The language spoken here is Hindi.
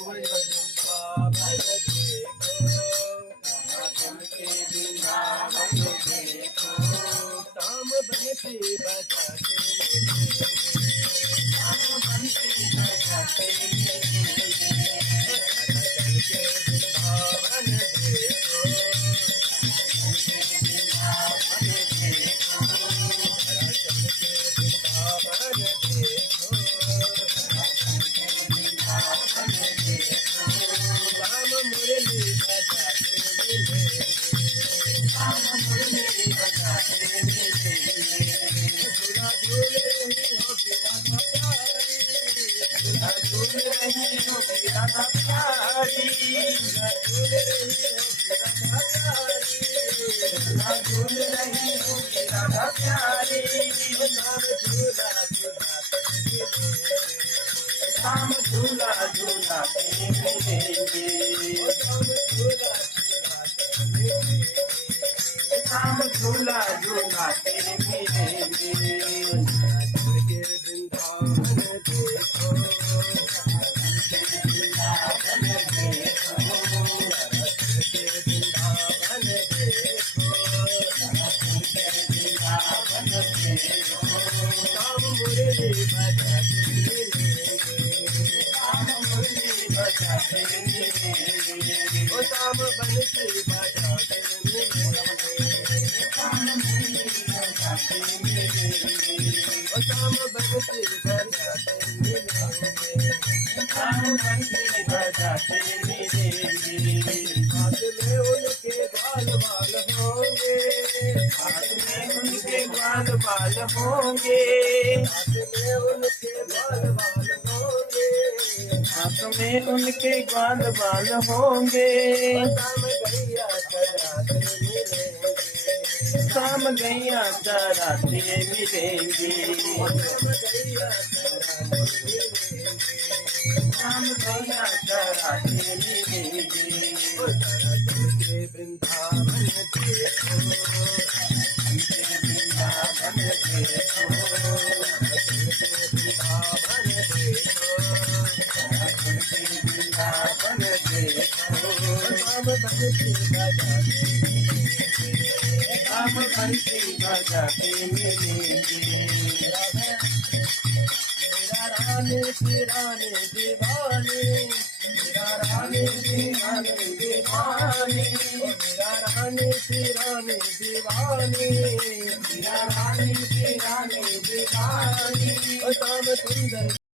वृंदावन देखो, नाथन के वृंदावन देखो, शाम बंसी बजाते मिलेंगे, शाम बंसी बजाते मिलेंगे, नाथन के वृंदावन देखो, नाथन के वृंदावन देखो, नाथन के वृंदावन देखो, नाथन के वृंदावन देखो, राम मुरली बजाते मिलेंगे, राम मुरली बजाते मिलेंगे, झूला झूल रही होगी राधा प्यारी, झूला झूल रही होगी राधा प्यारी, झूला झूल रही होगी राधा प्यारी, झूला झूल रही होगी राधा प्यारी, शाम झूला झूलाते मिलेंगे, शाम झूला झूलाते मिलेंगे, शाम झूला झूलाते मिलेंगे, नाथन के वृंदावन देखो, नाथन के वृंदावन देखो, नाथन के वृंदावन देखो, नाथन के वृंदावन देखो, शाम मुरली बजाते मिलेंगे, शाम मुरली बजाते मिलेंगे, ओ शाम बंसी बजाते मिलेंगे, शाम मुरली बजाते मिलेंगे, ओ शाम बंसी बजाते मिलेंगे, शाम बंसी बजाते मिलेंगे, हाथ में उनके बाल बाल होंगे, हाथ में उनके बाल बाल होंगे, हाथ में उनके बाल बाल होंगे, हाथ में उनके बाल बाल होंगे, शाम गैया चराते मिलेंगे, शाम गैया चराते मिलेंगे, नाथन के वृंदावन देखो, नाथन के वृंदावन देखो, नाथन के वृंदावन देखो, नाथन के वृंदावन देखो, शाम बंसी बजाते मिलेंगे, शाम बंसी बजाते मिलेंगे, मेरा रानी की रानी दीवानी, मेरा रानी की रानी दीवानी, मेरा रानी की रानी दीवानी, मेरा रानी की रानी दीवानी, शाम सुंदर